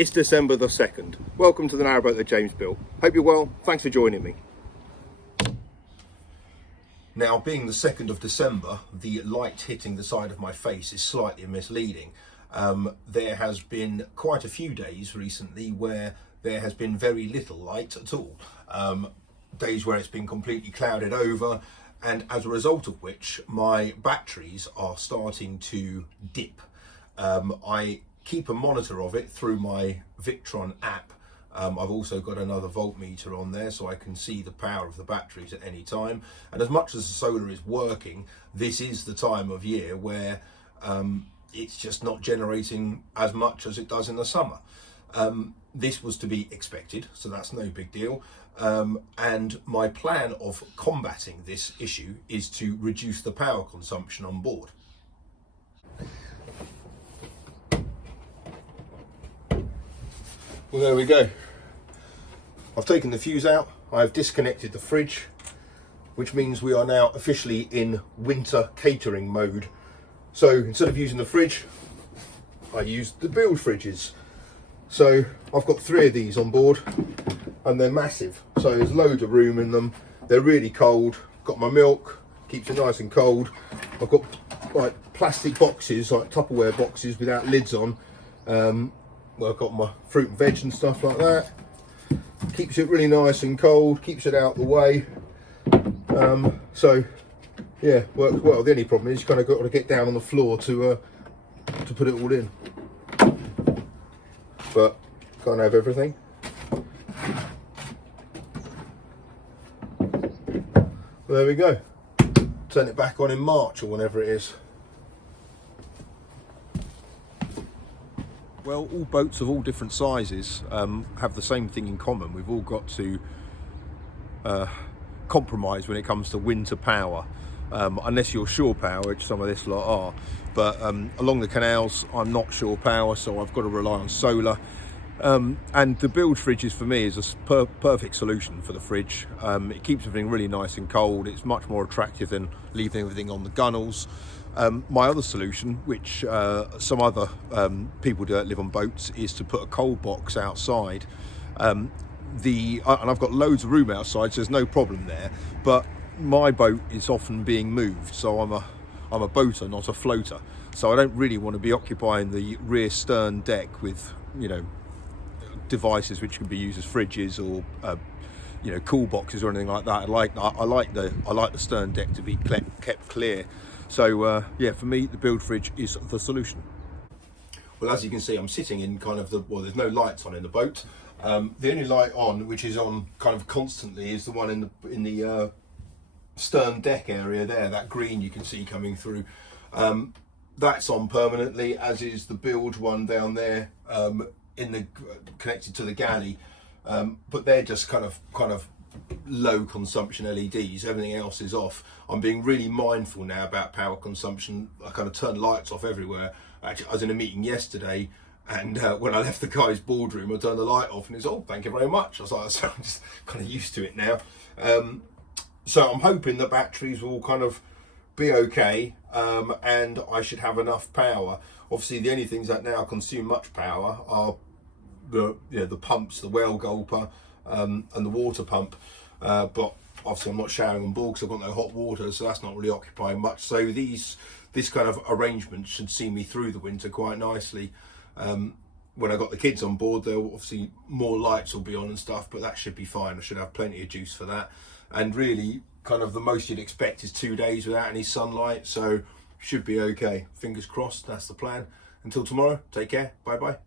It's December the 2nd. Welcome to the Narrowboat that James built. Hope you're well. Thanks for joining me. Now, being the 2nd of December, the light hitting the side of my face is slightly misleading. There has been quite a few days recently where there has been very little light at all. Days where it's been completely clouded over, and as a result of which my batteries are starting to dip. I keep a monitor of it through my Victron app. I've also got another voltmeter on there so I can see the power of the batteries at any time. And as much as the solar is working, this is the time of year where it's just not generating as much as it does in the summer. This was to be expected, so that's no big deal. And my plan of combating this issue is to reduce the power consumption on board. Well, there we go. I've taken the fuse out, I've disconnected the fridge, which means we are now officially in winter catering mode. So instead of using the fridge, I used the build fridges. So I've got 3 of these on board and they're massive. So there's loads of room in them. They're really cold. Got my milk, keeps it nice and cold. I've got like plastic boxes, like Tupperware boxes without lids on. Well, I've got my fruit and veg and stuff like that. Keeps it really nice and cold, keeps it out of the way. So yeah, works well. The only problem is you kind of got to get down on the floor to put it all in. But can't have everything. Well, there we go. Turn it back on in March or whenever it is. Well, all boats of all different sizes have the same thing in common. We've all got to compromise when it comes to winter power, unless you're shore power, which some of this lot are. But along the canals, I'm not shore power, so I've got to rely on solar. And the build fridges for me is a perfect solution for the fridge. It keeps everything really nice and cold. It's much more attractive than leaving everything on the gunnels. My other solution, which some other people do that live on boats, is to put a cold box outside. And I've got loads of room outside, so there's no problem there. But my boat is often being moved, so I'm a boater, not a floater. So I don't really want to be occupying the rear stern deck with, you know, devices which can be used as fridges or you know, cool boxes or anything like that. I like the stern deck to be kept clear. So yeah, for me, the build fridge is the solution. Well, as you can see, I'm sitting in kind of there's no lights on in the boat. The only light on, which is on kind of constantly, is the one in the stern deck area there. That green you can see coming through. That's on permanently, as is the build one down there, connected to the galley. But they're just kind of low consumption LEDs. Everything else is off. I'm being really mindful now about power consumption. I kind of turn lights off everywhere. Actually, I was in a meeting yesterday, and when I left the guy's boardroom, I turned the light off, and he's, "Oh, thank you very much." I was like, so I'm just kind of used to it now. So I'm hoping the batteries will kind of be okay, and I should have enough power. Obviously, the only things that now consume much power are the pumps, the whale gulper, and the water pump. But obviously I'm not showering on board because I've got no hot water, so that's not really occupying much. So this kind of arrangement should see me through the winter quite nicely. When I got the kids on board, there obviously more lights will be on and stuff, but that should be fine. I should have plenty of juice for that. And really, kind of the most you'd expect is 2 days without any sunlight, so should be okay. Fingers crossed, that's the plan. Until tomorrow, take care, bye bye.